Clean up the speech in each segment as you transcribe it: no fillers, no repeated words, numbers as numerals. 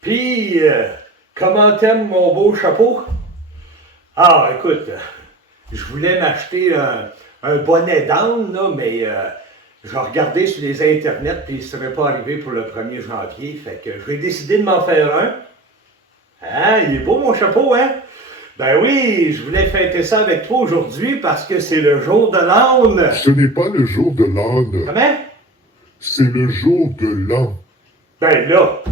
Puis, comment t'aimes mon beau chapeau? Ah, écoute, je voulais m'acheter un bonnet d'âne, là, mais j'ai regardé sur les internets, puis il ne serait pas arrivé pour le 1er janvier. Fait que j'ai décidé de m'en faire un. Hein, il est beau mon chapeau, hein? Ben oui, je voulais fêter ça avec toi aujourd'hui parce que c'est le jour de l'âne. Ce n'est pas le jour de l'âne, Comment? c'est le jour de l'an. Ben là,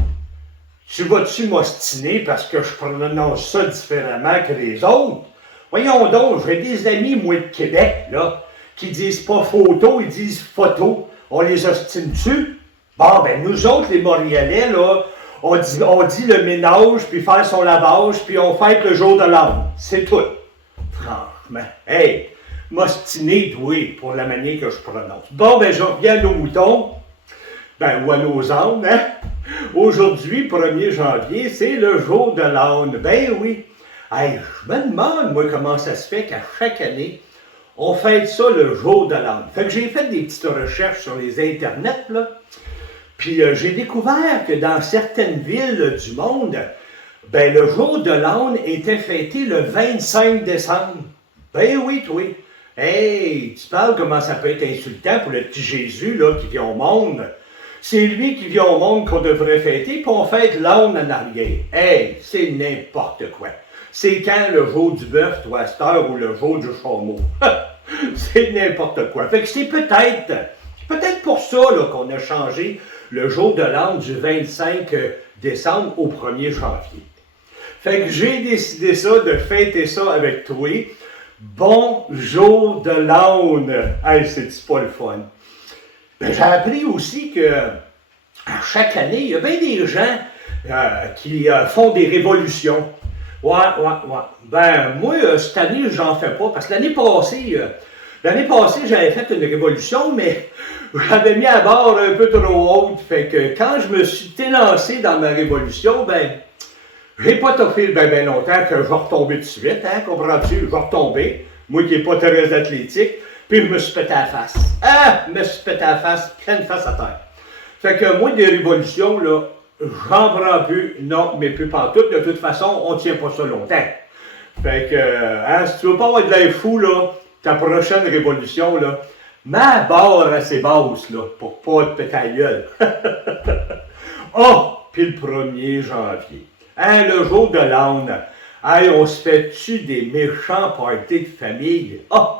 tu vas-tu m'ostiner parce que je prononce ça différemment que les autres? Voyons donc, j'ai des amis, moi, de Québec, là, qui disent pas photo, ils disent photo. On les ostine-tu? Bon, ben nous autres, les Montréalais, là, on dit le ménage, puis faire son lavage, puis on fête le jour de l'âne. C'est tout. Franchement, hey, m'ostiner, oui, pour la manière que je prononce. Bon, ben je reviens à nos moutons, ben, ou à nos ânes, hein? Aujourd'hui, 1er janvier, c'est le jour de l'âne. Ben oui. Hey, je me demande, moi, comment ça se fait qu'à chaque année, on fête ça le jour de l'âne. Fait que j'ai fait des petites recherches sur les internets, là. Puis j'ai découvert que dans certaines villes du monde, ben le jour de l'âne était fêté le 25 décembre. Ben oui, toi. Hey, tu parles comment ça peut être insultant pour le petit Jésus, là, qui vient au monde. C'est lui qui vient au monde qu'on devrait fêter, puis on fête l'âne en arrière. Hey, c'est n'importe quoi. C'est quand le jour du bœuf, toi, à cette heure, ou le jour du chameau. C'est n'importe quoi. Fait que c'est peut-être pour ça là, qu'on a changé le jour de l'âne du 25 décembre au 1er janvier. Fait que j'ai décidé ça, de fêter ça avec toi. Bon jour de l'âne! Hey, c'est pas le fun. Ben, j'ai appris aussi que à chaque année, il y a bien des gens qui font des révolutions. Ouais. Ben, moi, cette année, j'en fais pas, parce que l'année passée, j'avais fait une révolution, mais j'avais mis à barre un peu trop haute. Fait que quand je me suis élancé dans ma révolution, ben, j'ai pas toffé ben longtemps que je vais retomber tout de suite, hein, comprends-tu? Je vais retomber, moi qui n'ai pas très athlétique, puis je me suis pété à la face. Ah! Je me suis pété à la face, pleine face à terre. Fait que moi, des révolutions, là, j'en prends plus, non, mais plus pantoute. De toute façon, on tient pas ça longtemps. Fait que, hein, si tu veux pas avoir de l'air fou, là, ta prochaine révolution, là, ma barre assez basse, là, pour pas te péter la gueule. Oh! Puis le 1er janvier. Hein, le jour de l'âne. Hey, on se fait-tu des méchants parties de famille? Oh!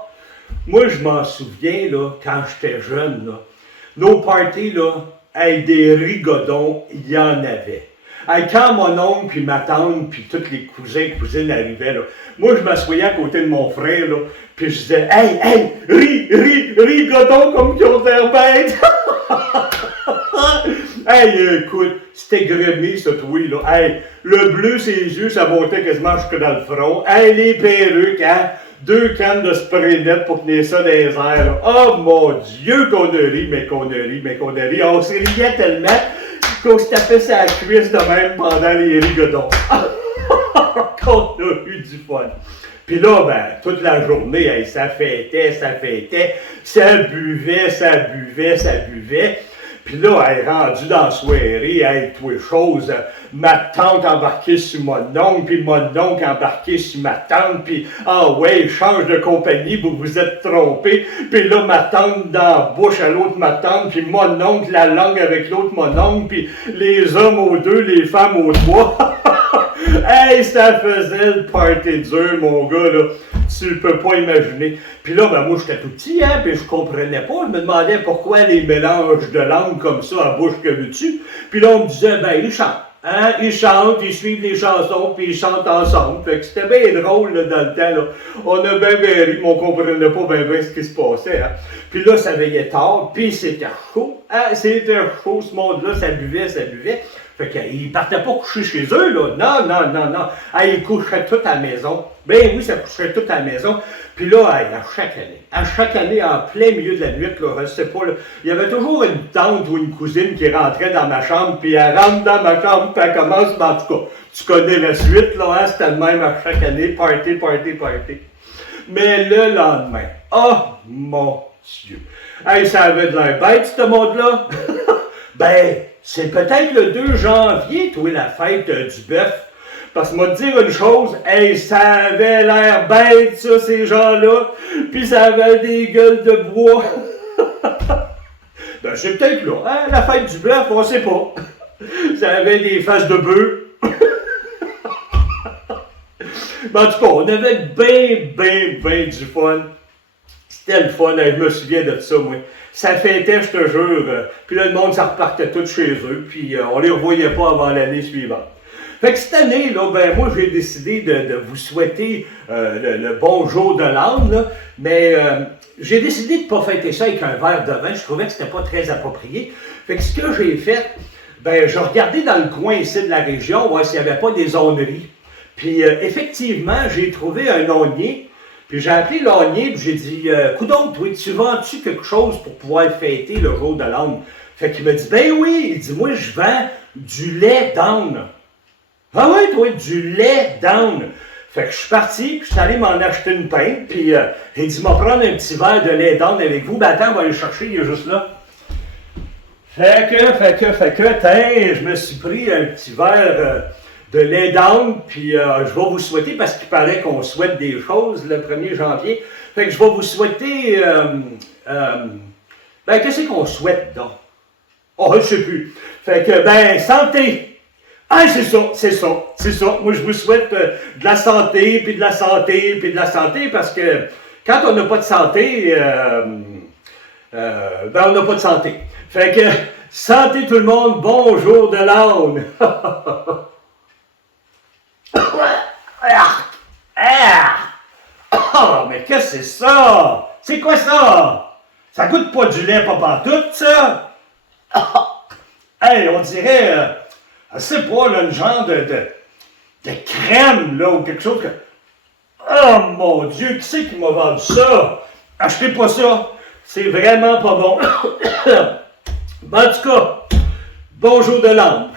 Moi, je m'en souviens, là, quand j'étais jeune, là, nos parties, là, hey, des rigodons, il y en avait. Hey, quand mon oncle, puis ma tante, puis tous les cousins et cousines arrivaient, là, moi, je m'assoyais à côté de mon frère, là, puis je disais, hey, rigodons comme qu'ils ont l'air bêtes! Hey, écoute, c'était grémé, ce truc, là. Hey, le bleu, ses yeux, ça montait quasiment jusque dans le front. Hey, les perruques, hein? 2 cannes de spray net pour tenir ça dans les airs. Là. Oh mon Dieu, qu'on a ri, mais qu'on a ri. On se riait tellement qu'on se tapait sa cuisse de même pendant les rigodons. Qu'on a eu du fun. Puis là, ben, toute la journée, hey, ça fêtait, ça buvait. Puis là, elle est rendue dans la soirée, elle tout les choses. Ma tante embarquée sur mon oncle, puis mon oncle embarqué sur ma tante, puis ah ouais, change de compagnie, vous vous êtes trompé. Puis là, ma tante dans la bouche à l'autre ma tante, puis mon oncle la langue avec l'autre mon oncle, puis les hommes aux 2, les femmes aux 3. Hey, ça faisait le party dur, mon gars, là. Tu peux pas imaginer. Puis là, ben moi, j'étais tout petit, hein, puis je comprenais pas. Je me demandais pourquoi les mélanges de langues comme ça à bouche que veux-tu. Puis là, on me disait, ben, ils chantent. Hein? Ils chantent, ils suivent les chansons, puis ils chantent ensemble. Fait que c'était bien drôle, là, dans le temps, là. On a bien ri, mais on comprenait pas bien ce qui se passait, hein. Puis là, ça veillait tard, puis c'était chaud. Hein? C'était chaud, ce monde-là, ça buvait. Fait qu'ils partaient pas coucher chez eux, là. Non. Ah, ils couchaient tout à la maison. Ben oui, ça coucherait tout à la maison. Puis là, à chaque année, en plein milieu de la nuit, là, je sais pas, là, il y avait toujours une tante ou une cousine qui rentrait dans ma chambre, puis elle rentre dans ma chambre, puis elle commence, mais en tout cas, tu connais la suite, là, hein, c'était le même à chaque année, party. Mais le lendemain, oh mon Dieu, hey, ça avait de l'air bête, ce monde-là. Ben, c'est peut-être le 2 janvier, toi, la fête du bœuf. Parce que moi te dire une chose, hey, ça avait l'air bête, ça, ces gens-là, puis ça avait des gueules de bois. Ben, c'est peut-être là, hein, la fête du bœuf, on sait pas. Ça avait des faces de bœuf. Ben, en tout cas, on avait bien du fun. C'était le fun, je me souviens de ça, moi. Ça fêtait, je te jure. Puis là, le monde, ça repartait tout chez eux, puis on les revoyait pas avant l'année suivante. Fait que cette année, là, ben moi, j'ai décidé de vous souhaiter le bon jour de l'âne, là, mais j'ai décidé de ne pas fêter ça avec un verre de vin. Je trouvais que c'était pas très approprié. Fait que ce que j'ai fait, ben, j'ai regardé dans le coin ici de la région, voir s'il n'y avait pas des aulneries. Puis, effectivement, j'ai trouvé un aulnier. Puis, j'ai appelé l'aulnier, puis j'ai dit, coudonc, toi, tu vends-tu quelque chose pour pouvoir fêter le jour de l'âne? Fait qu'il m'a dit, ben oui. Il dit, moi, je vends du lait d'âne. Ah oui, toi, du lait d'âne. Fait que je suis parti, puis je suis allé m'en acheter une pinte, puis il dit, m'a prendre un petit verre de lait d'âne avec vous. Ben attends, on va aller le chercher, il est juste là. Fait que, tiens, je me suis pris un petit verre de lait d'âne, puis je vais vous souhaiter, parce qu'il paraît qu'on souhaite des choses le 1er janvier. Fait que je vais vous souhaiter, ben qu'est-ce qu'on souhaite donc? Oh, je sais plus. Fait que, ben, santé! Ah, c'est ça. Moi, je vous souhaite de la santé, puis de la santé, puis de la santé, parce que quand on n'a pas de santé, ben, on n'a pas de santé. Fait que, santé tout le monde, bonjour de l'âne. Oh, mais qu'est-ce que c'est ça? C'est quoi ça? Ça goûte pas du lait, pas pantoute, ça? Hey, on dirait... je sais pas, là, une genre de crème, là, ou quelque chose que... Oh, mon Dieu, qui c'est qui m'a vendu ça? Achetez pas ça. C'est vraiment pas bon. Ben, en tout cas, bonjour de l'âne.